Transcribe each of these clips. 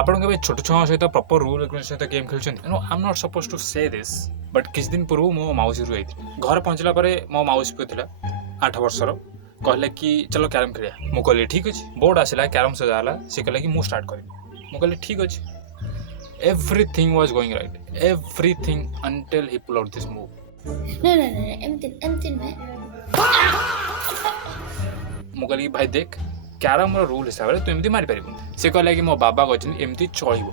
आपण केବେ छोट छुआ सहित प्रॉपर रूल रेगुलेशन सहित गेम खेलुछन no I am not suppose to say this but किछ दिन पूर्व मो माउसी रु आइथि घर पहुंचला परे मो माउसी पुथिला 8 वर्षर कहले कि चलो कैरम खेलिया मु कहले ठीक अछि बोर्ड आसिला कैरम सजाला से कहले कि मु स्टार्ट करबी मु कहले ठीक अछि everything was going right everything until he pull out this move नहीं एमती में मु कहले भाई देख कैरम रो रूल हिसाब रे तू एमती मारि परिबु से कहले कि मो बाबा कहछन एमती चलिबो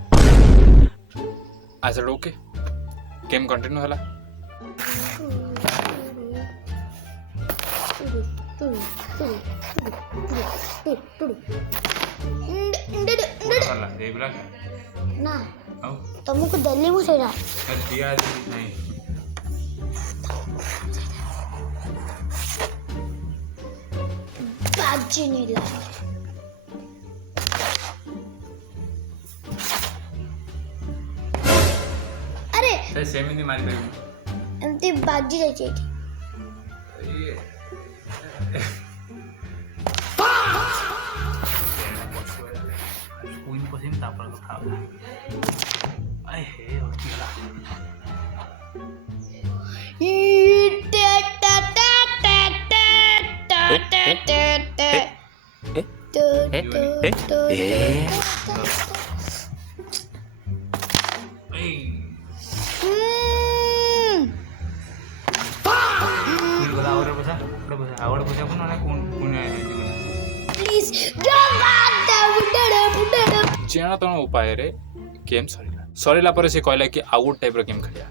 I said okay game continue हला हला देबला ना औ तुमको दिल्ली में सेरा दिया नहीं बाजी नहीं ला अरे ते सेम नहीं मारि परिबु एमती बाजी जाय छै कोइन पसिन तापर खाता आए हे होतिला जेना तण उपाय रे गेम सरीला पर से कहला कि आउट टाइप रो गेम खेलिया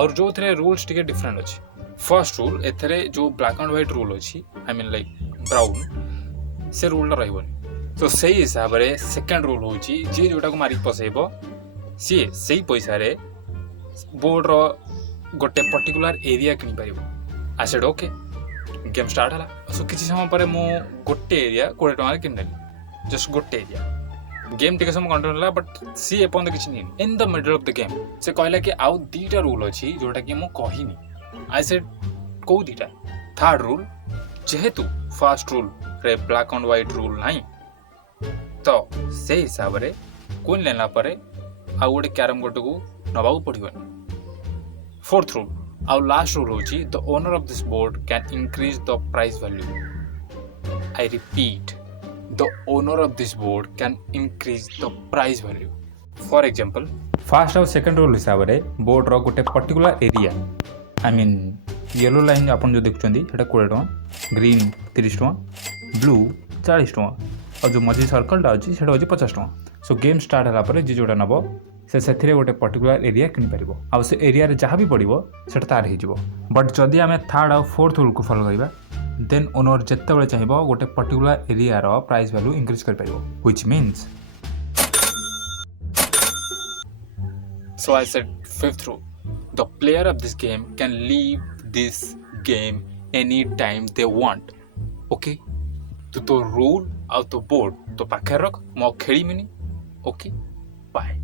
और जो थरे रूल्स टिके डिफरेंट अछि फर्स्ट रूल एथरे जो ब्लैक एंड व्हाइट रूल अछि आई मीन लाइक ब्राउन से रूल रहइबनी तो सही हिसाब रे सेकंड रूल होछि जे जोटा को मारी पसेबो सी सही पैसा रे बोर्ड रो गोटे पर्टिकुलर एरिया किनि परिबो I said okay game start हला सो किछि समय परे मो गोटे एरिया 20 टका रे किनले जस्ट गोटे एरिया गेम टिके समय कंट्रोल हला बट सी अपन किछि नहीं in the middle of the game से कहला कि आउ दीटा रूल अछि जोटा कि मो कहिनी आई सेड को दीटा थर्ड रूल जेहेतु फर्स्ट रूल रे ब्लैक एंड व्हाइट रूल नाही तो से हिसाब रे कोइन लेला परे आ गोटे कैरम गोटे को नबाऊ पड़िबनी फोर्थ रूल आउ लास्ट रूल होची the owner of this board can increase the price value I repeat the owner of this board can increase the price value for example first और second rule हिसाब रे board रो गोटे particular area I mean yellow line आपन जो देखुचंदी सेटा 20 टका green 30 टका blue 40 टका और जो मझी सर्कलटा अछि सेटा होची 50 टका सो गेम स्टार्ट हला परे जे जोटा नबो से गोटे पर्टिकुलर एरिया किनि पारिबो आ से एरिया रे जहाँ भी पड़िबो सेटा तार हे जिवो बट जदि आमे थर्ड और फोर्थ रूल को फॉलो करिबा देन ओनर जत्ते बेले चाहिबो गोटे पर्टिकुलर एरिया रो प्राइस वैल्यू इंक्रीज कर पारिबो which means so I said fifth rule the player of this game can leave this game any time they want okay तो रूल आउ तो बोर्ड तो पाखे रख मो खेली मिनी ओके बाय